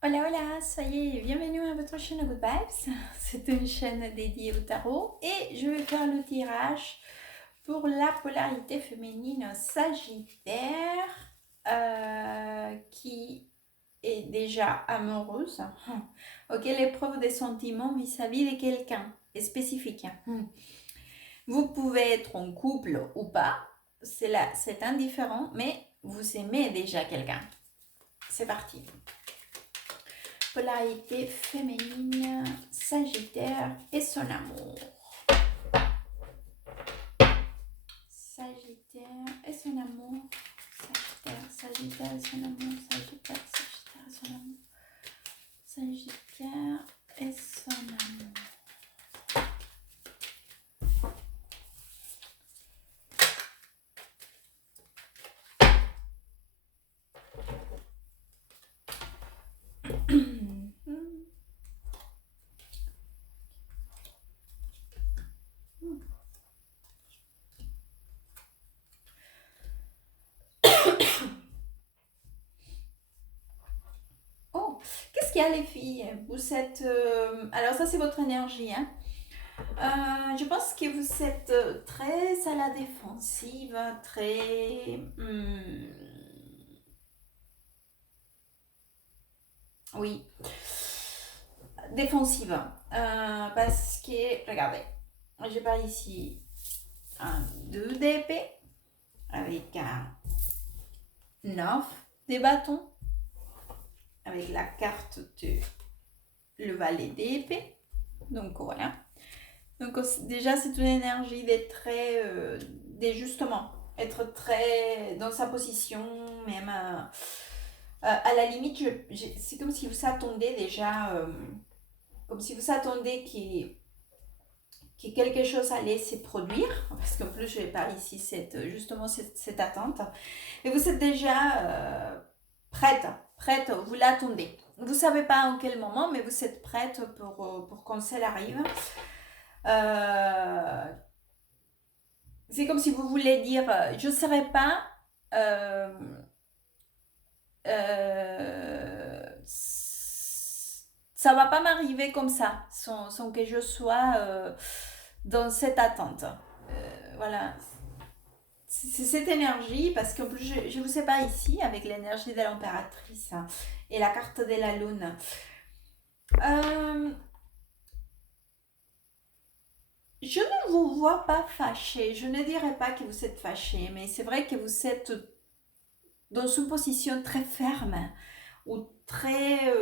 Hola, hola, soyez bienvenue à votre chaîne Good Vibes. C'est une chaîne dédiée au tarot et je vais faire le tirage pour la polarité féminine Sagittaire qui est déjà amoureuse, auquel épreuve des sentiments vis-à-vis de quelqu'un est spécifique. Vous pouvez être en couple ou pas, c'est indifférent, mais vous aimez déjà quelqu'un. C'est parti. Polarité féminine, Sagittaire et son amour. Sagittaire et son amour. Sagittaire et son amour. Sagittaire et son amour. Sagittaire et son amour. Oh, qu'est-ce qu'il y a les filles? Vous êtes... alors ça c'est votre énergie, hein? Je pense que vous êtes très à la défensive, très... oui, défensive. Parce que, regardez, je pars ici un 2 d'épée avec un 9 des bâtons, avec la carte de le valet d'épée. Donc voilà. Donc déjà c'est une énergie d'être très, justement, être très dans sa position, même à la limite, c'est comme si vous attendez déjà, comme si vous attendez que quelque chose allait se produire, parce qu'en plus je parle ici justement cette attente, et vous êtes déjà prête, vous l'attendez. Vous ne savez pas en quel moment, mais vous êtes prête pour quand celle arrive. C'est comme si vous voulez dire, je ne serai pas... Euh, ça va pas m'arriver comme ça, sans que je sois dans cette attente. Voilà. C'est cette énergie, parce qu'en plus, je vous sépare ici avec l'énergie de l'impératrice et la carte de la lune. Je ne vous vois pas fâché. Je ne dirais pas que vous êtes fâché, mais c'est vrai que vous êtes dans une position très ferme ou très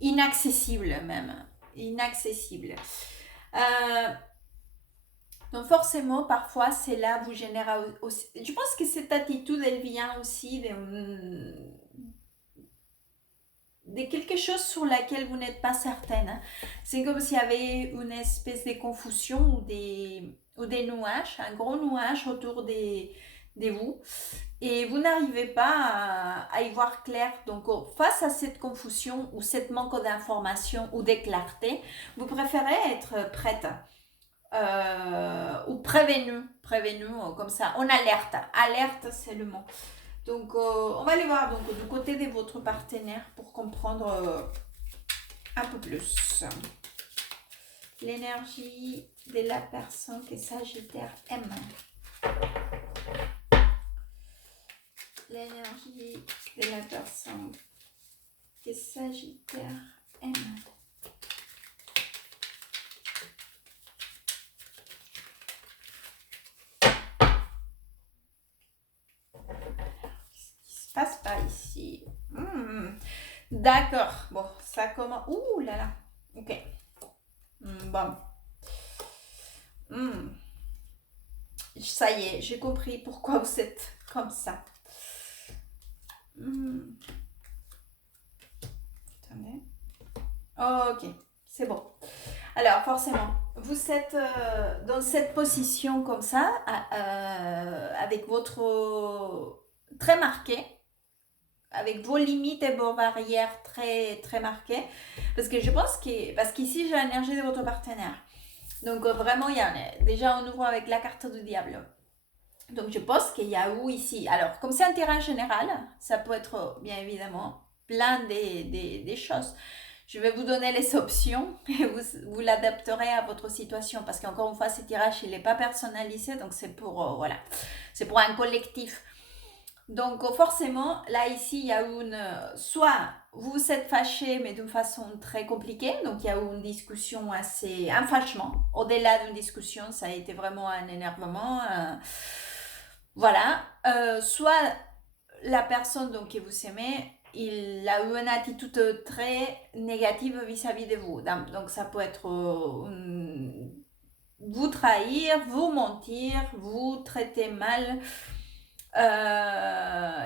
inaccessible même. Inaccessible. Donc forcément, parfois, cela vous génère aussi... Je pense que cette attitude, elle vient aussi de quelque chose sur laquelle vous n'êtes pas certaine. C'est comme s'il y avait une espèce de confusion ou des nuages, un gros nuage autour de vous. Et vous n'arrivez pas à y voir clair. Donc, face à cette confusion ou cette manque d'information ou de clarté, vous préférez être prête ou prévenu comme ça, en alerte. Alerte, c'est le mot. Donc, on va aller voir donc, du côté de votre partenaire pour comprendre un peu plus l'énergie de la personne que Sagittaire aime. L'énergie de la personne que Sagittaire aime. Passe par ici. D'accord. Bon, ça commence. Ouh là là. Ok. Bon. Ça y est, j'ai compris pourquoi vous êtes comme ça. Attendez. Ok, c'est bon. Alors, forcément, vous êtes dans cette position comme ça, avec votre très marqué, avec vos limites et vos barrières très, très marquées. Parce que je pense parce qu'ici, j'ai l'énergie de votre partenaire. Donc, vraiment, déjà, on ouvre avec la carte du diable. Donc, je pense qu'il y a où ici. Alors, comme c'est un terrain général, ça peut être bien évidemment plein des choses. Je vais vous donner les options et vous l'adapterez à votre situation parce qu'encore une fois, ce tirage, il n'est pas personnalisé, donc c'est pour, voilà, c'est pour un collectif. Donc forcément, là ici, il y a soit vous êtes fâché, mais d'une façon très compliquée, donc il y a eu une discussion un fâchement. Au-delà d'une discussion, ça a été vraiment un énervement. Voilà. Soit la personne donc, que vous aimez, il a eu une attitude très négative vis-à-vis de vous. Donc ça peut être vous trahir, vous mentir, vous traiter mal,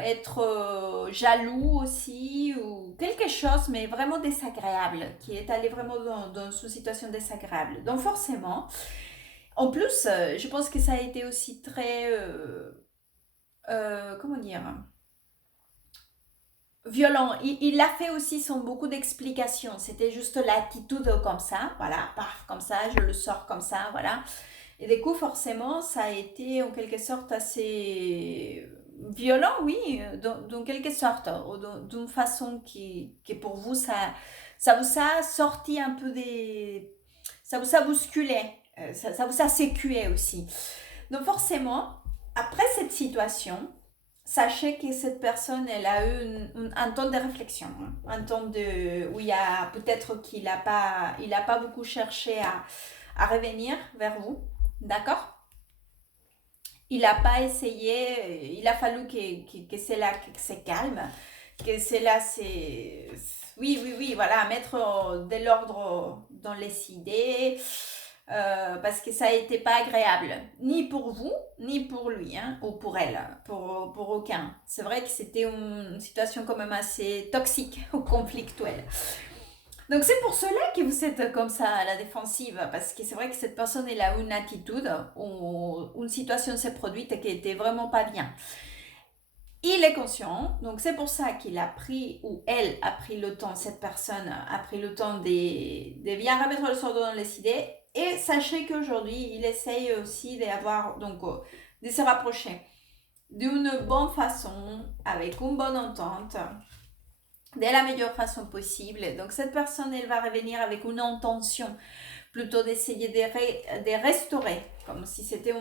être jaloux aussi, ou quelque chose, mais vraiment désagréable, qui est allé vraiment dans une situation désagréable. Donc forcément, en plus, je pense que ça a été aussi très, comment dire, violent. Il l'a fait aussi sans beaucoup d'explications. C'était juste l'attitude comme ça, voilà, paf, comme ça, je le sors comme ça, voilà. Et du coup, forcément, ça a été en quelque sorte assez violent, oui, dans quelque sorte, d'une façon qui pour vous, ça vous a sorti un peu des... Ça vous a bousculé, ça vous a sécué aussi. Donc forcément, après cette situation, sachez que cette personne, elle a eu un temps de réflexion, hein, un temps où il y a peut-être il a pas beaucoup cherché à revenir vers vous, d'accord? Il n'a pas essayé, il a fallu que cela se calme, que cela c'est... Oui, oui, oui, voilà, mettre de l'ordre dans les idées, parce que ça n'était pas agréable, ni pour vous, ni pour lui, hein, ou pour elle, pour aucun. C'est vrai que c'était une situation quand même assez toxique ou conflictuelle. Donc c'est pour cela que vous êtes comme ça à la défensive, parce que c'est vrai que cette personne elle a une attitude ou une situation s'est produite qui était vraiment pas bien. Il est conscient, donc c'est pour ça qu'il a pris, ou elle a pris le temps, cette personne a pris le temps de bien remettre le sordon dans les idées. Et sachez qu'aujourd'hui, il essaye aussi d'avoir, donc, de se rapprocher d'une bonne façon, avec une bonne entente, de la meilleure façon possible. Donc cette personne, elle va revenir avec une intention plutôt d'essayer de restaurer, comme si c'était,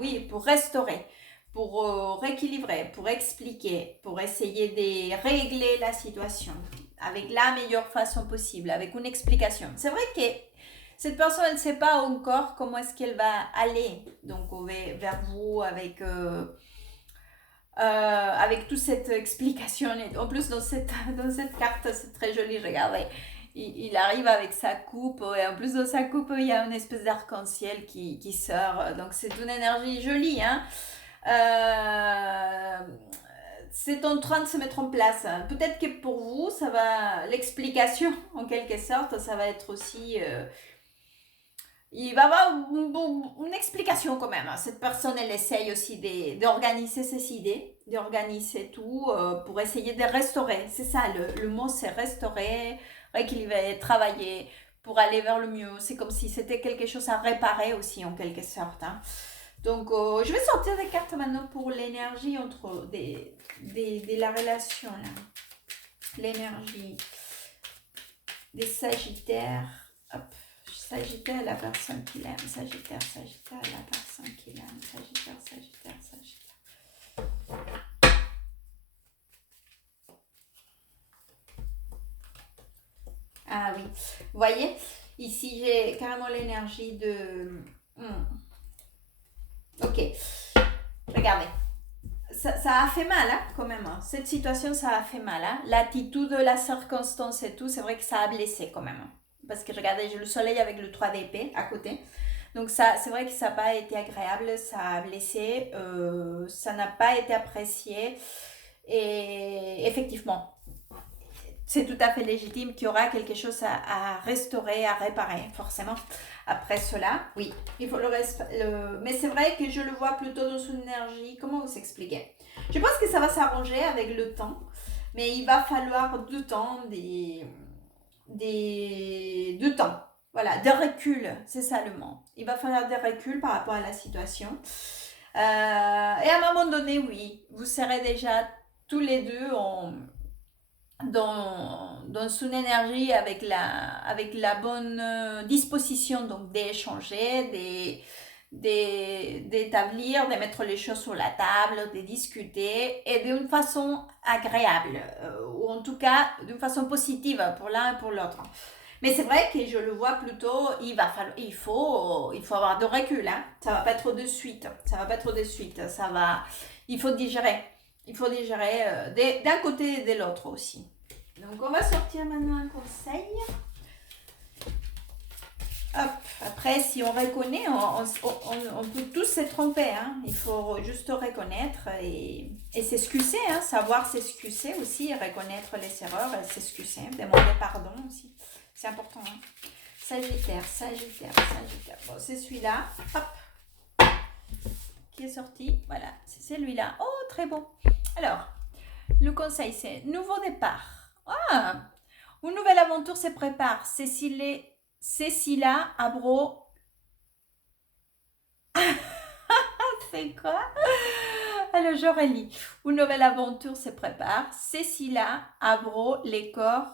oui, pour restaurer, pour rééquilibrer, pour expliquer, pour essayer de régler la situation avec la meilleure façon possible, avec une explication. C'est vrai que cette personne, elle ne sait pas encore comment est-ce qu'elle va aller donc vers vous avec toute cette explication. Et en plus, dans cette carte, c'est très joli, regardez. Il arrive avec sa coupe, et en plus de sa coupe, il y a une espèce d'arc-en-ciel qui sort. Donc, c'est une énergie jolie, hein. C'est en train de se mettre en place. Peut-être que pour vous, ça va... L'explication, en quelque sorte, ça va être aussi... il va y avoir une explication quand même. Cette personne, elle essaye aussi d'organiser ses idées, d'organiser tout pour essayer de restaurer. C'est ça, le mot c'est restaurer, rééquilibrer, travailler pour aller vers le mieux. C'est comme si c'était quelque chose à réparer aussi en quelque sorte, hein. Donc, je vais sortir des cartes maintenant pour l'énergie entre la relation, là. L'énergie des Sagittaires. Hop. Sagittaire, la personne qu'il aime. Sagittaire, Sagittaire, la personne qu'il aime. Sagittaire, Sagittaire, Sagittaire. Ah oui. Vous voyez, ici, j'ai carrément l'énergie de... Ok. Regardez. Ça a fait mal, hein, quand même. Hein. Cette situation, ça a fait mal. Hein. L'attitude, la circonstance et tout, c'est vrai que ça a blessé quand même. Parce que regardez, j'ai le soleil avec le 3 d'épée à côté. Donc ça, c'est vrai que ça n'a pas été agréable, ça a blessé, ça n'a pas été apprécié. Et effectivement, c'est tout à fait légitime qu'il y aura quelque chose à restaurer, à réparer, forcément. Après cela, oui, il faut mais c'est vrai que je le vois plutôt dans une énergie. Comment vous expliquer? Je pense que ça va s'arranger avec le temps, mais il va falloir du temps, du temps. Voilà, de recul, c'est ça le mot. Il va falloir des reculs par rapport à la situation. Et à un moment donné, oui, vous serez déjà tous les deux dans son énergie avec la bonne disposition donc d'échanger, d'établir, de mettre les choses sur la table, de discuter et d'une façon agréable ou en tout cas d'une façon positive pour l'un et pour l'autre. Mais c'est vrai que je le vois plutôt, il faut avoir de recul, hein. Ça va pas être de suite, il faut digérer. Il faut digérer d'un côté et de l'autre aussi. Donc on va sortir maintenant un conseil. Hop. Après, si on reconnaît, on peut tous se tromper. Hein. Il faut juste reconnaître et s'excuser. Hein. Savoir s'excuser aussi, reconnaître les erreurs, s'excuser, demander pardon aussi. C'est important. Hein. Sagittaire. Bon, c'est celui-là. Hop. Qui est sorti. Voilà, c'est celui-là. Oh, très bon. Alors, le conseil, c'est nouveau départ. Ah, une nouvelle aventure se prépare. Cécilia Abro. C'est quoi? Alors, je relis. Une nouvelle aventure se prépare. Cécilia Abro les corps.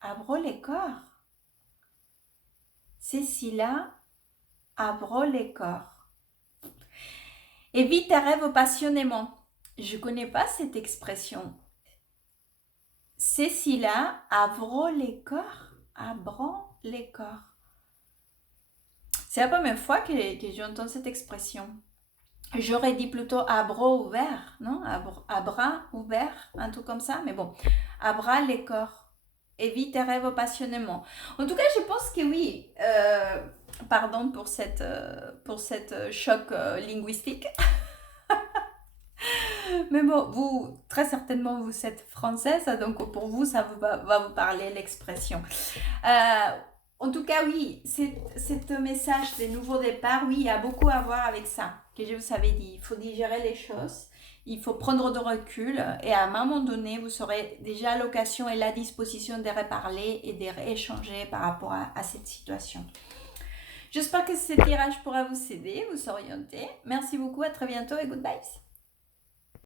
Abro les corps. Cécilia Abro les corps. Évite tes rêves passionnément. Je ne connais pas cette expression. Cécilia Abro les corps. Abro les corps. C'est la première fois que j'entends cette expression. J'aurais dit plutôt à bras ouverts, non? À bras ouverts, un truc comme ça, mais bon, à bras les corps. Évite tes rêves passionnément. En tout cas, je pense que oui. Pardon pour cette choc linguistique. Mais bon, vous, très certainement, vous êtes française, donc pour vous, ça va vous parler l'expression. En tout cas, oui, ce message des nouveaux départs, oui, il y a beaucoup à voir avec ça, que je vous avais dit. Il faut digérer les choses, il faut prendre de recul et à un moment donné, vous aurez déjà l'occasion et la disposition de reparler et de rééchanger par rapport à cette situation. J'espère que ce tirage pourra vous aider, vous orienter. Merci beaucoup, à très bientôt et good vibes.